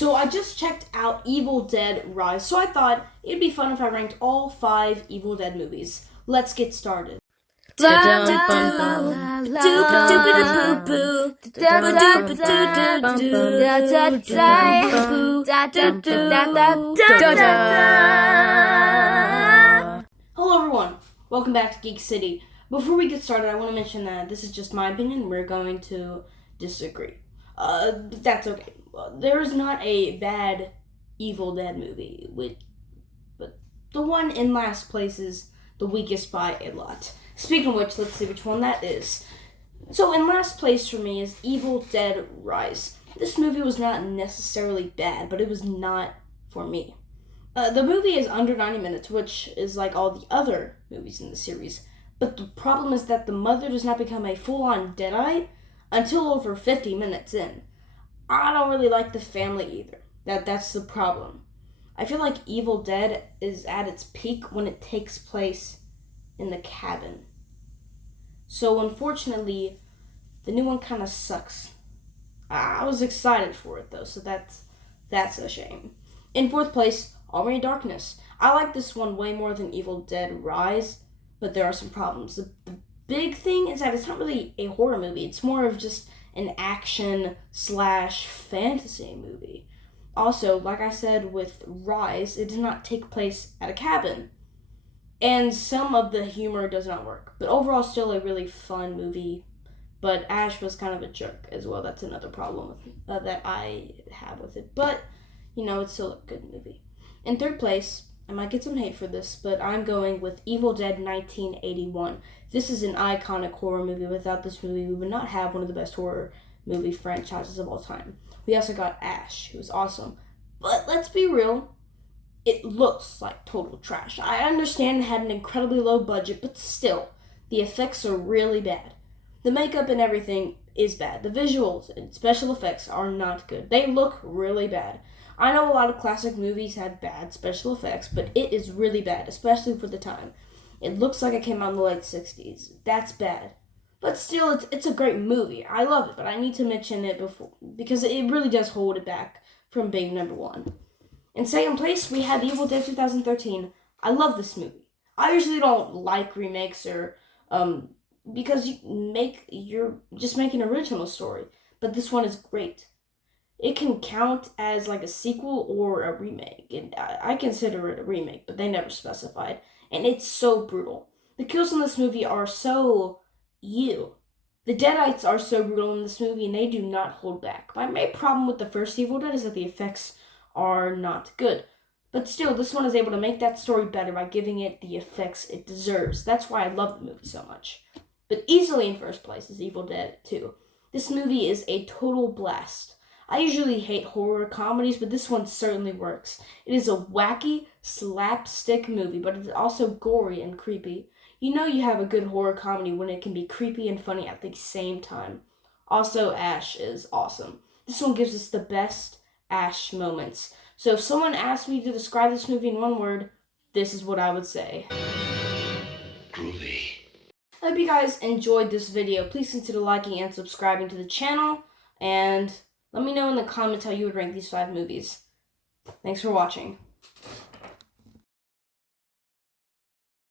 So I just checked out Evil Dead Rise, so I thought it'd be fun if I ranked all 5 Evil Dead movies. Let's get started. Hello everyone, welcome back to Geek City. Before we get started, I want to mention that this is just my opinion. We're going to disagree. That's okay. There is not a bad Evil Dead movie, but the one in last place is the weakest by a lot. Speaking of which, let's see which one that is. So in last place for me is Evil Dead Rise. This movie was not necessarily bad, but it was not for me. The movie is under 90 minutes, which is like all the other movies in the series. But the problem is that the mother does not become a full-on Deadite until over 50 minutes in. I don't really like the family either. That's the problem. I feel like Evil Dead is at its peak when it takes place in the cabin. So unfortunately, the new one kind of sucks. I was excited for it though, so that's a shame. In 4th place, Army of Darkness. I like this one way more than Evil Dead Rise, but there are some problems. The big thing is that it's not really a horror movie. It's more of just an action/fantasy movie. Also, like I said with Rise, it did not take place at a cabin. And some of the humor does not work. But overall, still a really fun movie. But Ash was kind of a jerk as well. That's another problem that I have with it. But, it's still a good movie. In 3rd place, I might get some hate for this, but I'm going with Evil Dead 1981. This is an iconic horror movie. Without this movie, we would not have one of the best horror movie franchises of all time. We also got Ash, who was awesome. But let's be real, it looks like total trash. I understand it had an incredibly low budget, but still, the effects are really bad. The makeup and everything is bad. The visuals and special effects are not good. They look really bad. I know a lot of classic movies had bad special effects, but it is really bad, especially for the time. It looks like it came out in the late 60s. That's bad. But still, it's a great movie. I love it, but I need to mention it before because it really does hold it back from being number 1. In 2nd place, we had Evil Dead 2013. I love this movie. I usually don't like remakes or because you're just making an original story, but this one is great. It can count as like a sequel or a remake. I consider it a remake, but they never specified. And it's so brutal. The kills in this movie are so ew. The Deadites are so brutal in this movie, and they do not hold back. My main problem with the first Evil Dead is that the effects are not good. But still, this one is able to make that story better by giving it the effects it deserves. That's why I love the movie so much. But easily in 1st place is Evil Dead 2. This movie is a total blast. I usually hate horror comedies, but this one certainly works. It is a wacky, slapstick movie, but it's also gory and creepy. You know you have a good horror comedy when it can be creepy and funny at the same time. Also, Ash is awesome. This one gives us the best Ash moments. So if someone asked me to describe this movie in one word, this is what I would say. Groovy. I hope you guys enjoyed this video. Please consider liking and subscribing to the channel, and let me know in the comments how you would rank these 5 movies. Thanks for watching.